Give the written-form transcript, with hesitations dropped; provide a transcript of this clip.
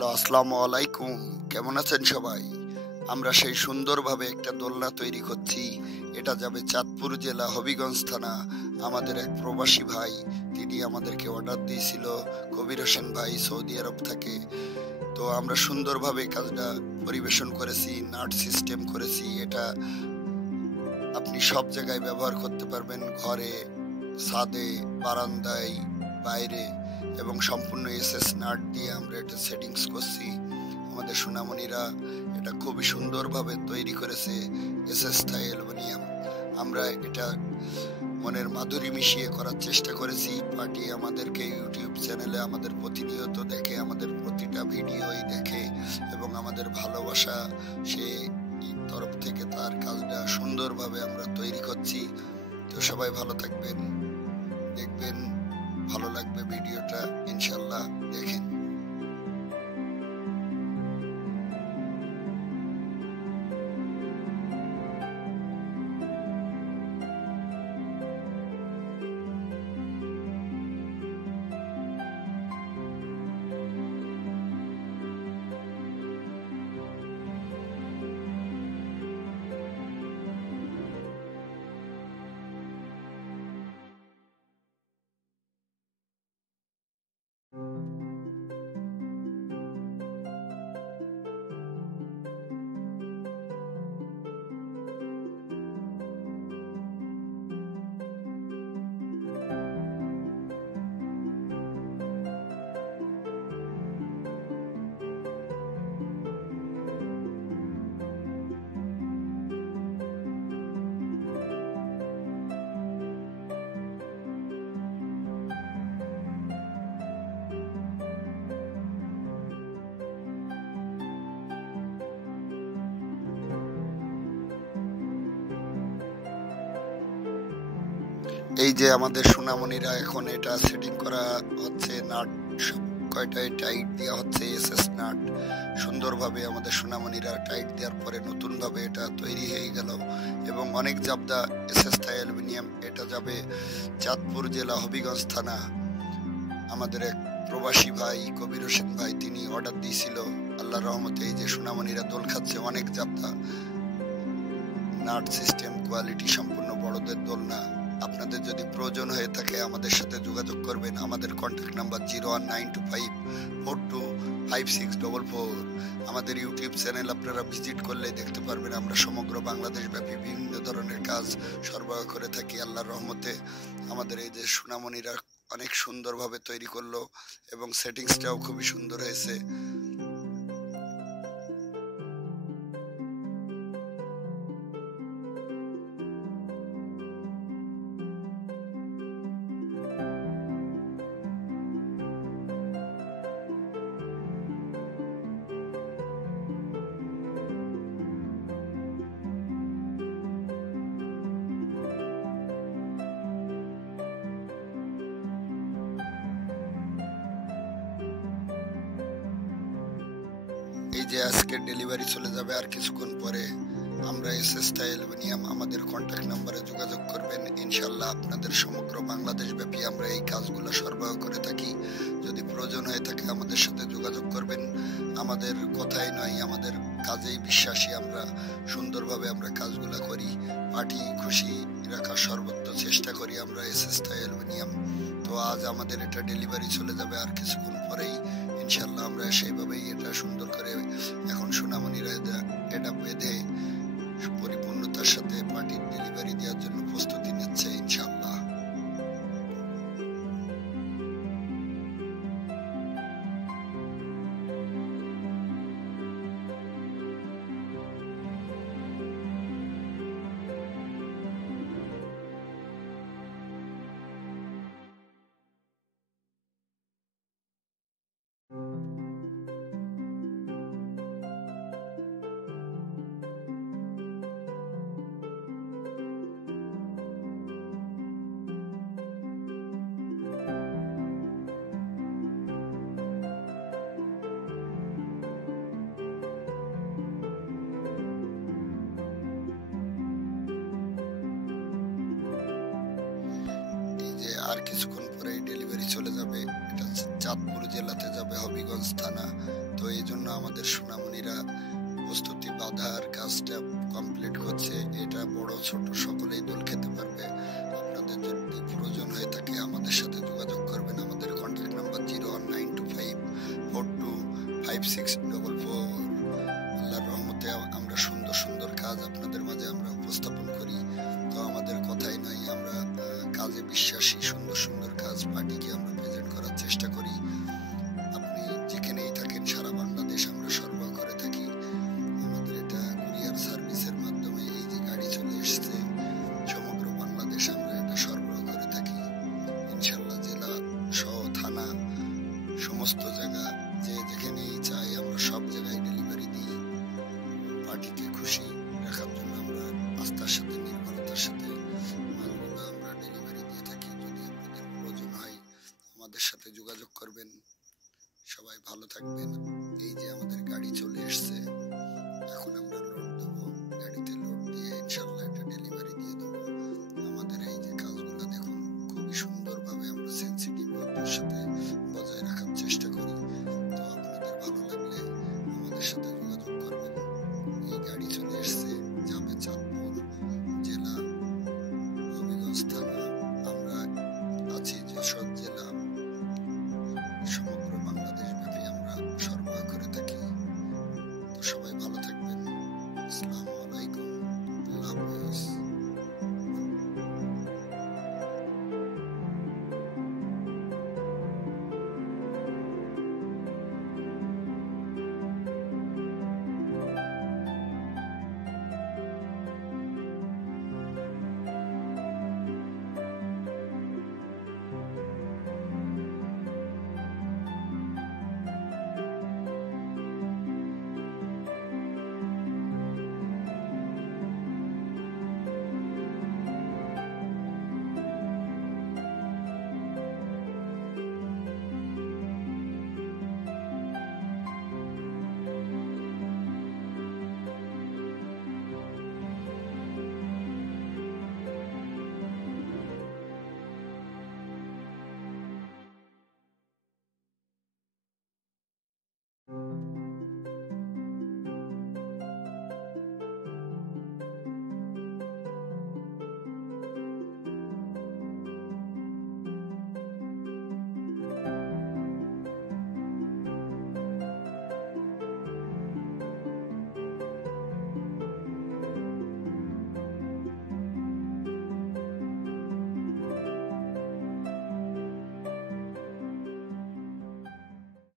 Hello, আসসালামু আলাইকুম। কেমন আছেন সবাই? আমরা সেই সুন্দরভাবে একটা দোলনা তৈরি করছি। এটা যাবে চাঁদপুর জেলা হবিগঞ্জ থানা। আমাদের এক প্রবাসী ভাই, তিনি আমাদেরকে অর্ডার দিয়েছিল। কবির হোসেন ভাই সৌদি আরব থাকে। তো আমরা সুন্দরভাবে কাজটা পরিবেশন করেছি, নাট সিস্টেম করেছি। এটা আপনি সব জায়গায় ব্যবহার করতে পারবেন, ঘরে, ছাদে, বারান্দায়, বাইরে, এবং সম্পূর্ণ এসএস নাট দিয়ে আমরা এটা সেটিংস করছি। আমাদের সোনামণিরা এটা খুবই সুন্দরভাবে তৈরি করেছে, এসএস থাই অ্যালুমিনিয়াম। আমরা এটা মনের মাধুরী মিশিয়ে করার চেষ্টা করেছি। পার্টি আমাদেরকে ইউটিউব চ্যানেলে আমাদের প্রতিনিয়ত দেখে, আমাদের প্রতিটা ভিডিওই দেখে, এবং আমাদের ভালোবাসা সে তরফ থেকে তার কাজটা সুন্দরভাবে আমরা তৈরি করছি। তো সবাই ভালো থাকবেন, দেখবেন, ভালো লাগবে ভিডিওটা, ইনশাল্লাহ দেখেন। এই যে আমাদের সোনামণিরা এখন এটা সেটিং করা হচ্ছে, নাট সব কয়টায় টাইট দেওয়া হচ্ছে, এসএস নাট সুন্দরভাবে আমাদের সোনামণিরা টাইট দেওয়ার পরে নতুনভাবে এটা তৈরি হয়ে গেল। এবং অনেক জাবদা এসএস থাই অ্যালুমিনিয়াম। এটা যাবে চাঁদপুর জেলা হবিগঞ্জ থানা। আমাদের এক প্রবাসী ভাই কবির হোসেন ভাই, তিনি অর্ডার দিয়েছিল। আল্লাহর রহমতে এই যে সোনামণিরা দোল খাচ্ছে, অনেক জাবদা নাট সিস্টেম, কোয়ালিটি সম্পূর্ণ বড়দের দোলনা। আপনাদের যদি প্রয়োজন হয়ে থাকে আমাদের সাথে যোগাযোগ করবেন। আমাদের কন্ট্যাক্ট নাম্বার 0192542564। আমাদের ইউটিউব চ্যানেল আপনারা ভিজিট করলে দেখতে পারবেন আমরা সমগ্র বাংলাদেশ ব্যাপী বিভিন্ন ধরনের কাজ সরবরাহ করে থাকি। আল্লাহর রহমতে আমাদের এই যে সোনামণিরা অনেক সুন্দরভাবে তৈরি করলো, এবং সেটিংসটাও খুবই সুন্দর হয়েছে। এই যে আজকে ডেলিভারি চলে যাবে আর কিছুক্ষণ পরে। আমরা এসএস থাই অ্যালুমিনিয়াম, আমাদের কন্ট্যাক্ট নাম্বারে যোগাযোগ করবেন। ইনশাল্লাহ আপনাদের সমগ্র বাংলাদেশ ব্যাপী আমরা এই কাজগুলো সরবরাহ করে থাকি। যদি প্রয়োজন হয়ে থাকে আমাদের সাথে যোগাযোগ করবেন। আমাদের কথাই নয়, আমাদের কাজেই বিশ্বাসী আমরা। সুন্দরভাবে আমরা কাজগুলো করি, পার্টি খুশি রাখার সর্বোচ্চ চেষ্টা করি আমরা এসএস থাই অ্যালুমিনিয়াম। তো আজ আমাদের এটা ডেলিভারি চলে যাবে আর কিছুক্ষণ পরেই। ইনশাল্লাহ আমরা সেইভাবেই এটা সুন্দর করে এখন সোনামণিরা এটা বেঁধে পরিপূর্ণতার সাথে পার্টির ডেলিভারি দেওয়ার জন্য প্রস্তুতি নিচ্ছে ইনশাল্লাহ। আর কিছুক্ষণ পরে ডেলিভারি চলে যাবে। এটা চাঁদপুর জেলাতে যাবে হবিগঞ্জ থানা। তো এই জন্য আমাদের সোনামণিরা প্রস্তুতি বাঁধার কাজটা কমপ্লিট করছে। এটা বড় ছোট সকলেই দোল খেতে পারবে। আপনাদের যদি প্রয়োজন হয়ে থাকে আমাদের সাথে যোগাযোগ করবেন। আমাদের কন্ট্যাক্ট নাম্বার 01925425644। আল্লাহর রহমতে আমরা সুন্দর সুন্দর কাজ আপনাদের মাঝে আমরা উপস্থাপন করি। তো আমাদের কথাই নাই, আমরা কাজে বিশ্বাসী। সুন্দর সুন্দর কাজ পার্টিকে আমরা প্রেজেন্ট করার চেষ্টা করি। আপনি যেখানেই থাকেন সারা বাংলাদেশ আমরা সরবরাহ করে থাকি। আমাদের এটা কুরিয়ার সার্ভিসের মাধ্যমে এই যে গাড়ি চলে এসছে, সমগ্র বাংলাদেশ আমরা এটা সরবরাহ করে থাকি। ইনশাল্লাহ জেলা সহ থানা সমস্ত জায়গা যে যেখানেই চাই আমরা সব জায়গায় ডেলিভারি দিই। পার্টিকে খুশি রাখার জন্য আমরা আস্থার সাথে নির্ভরতার সাথে মালগুলো আমরা ডেলিভারি দিয়ে থাকি। যদি আপনাদের প্রয়োজন হয় আমাদের সাথে যোগাযোগ করবেন। সবাই ভালো থাকবেন। এই যে আমাদের গাড়ি চলে এসছে, এখন আমরা লোড দেবো। গাড়িতে লোড দিয়ে ইনশাল্লাহ একটা ডেলিভারি দিয়ে দেবো। আমাদের এই যে কাজগুলো দেখুন, খুবই সুন্দরভাবে আমরা সেন্সিটিভ সাথে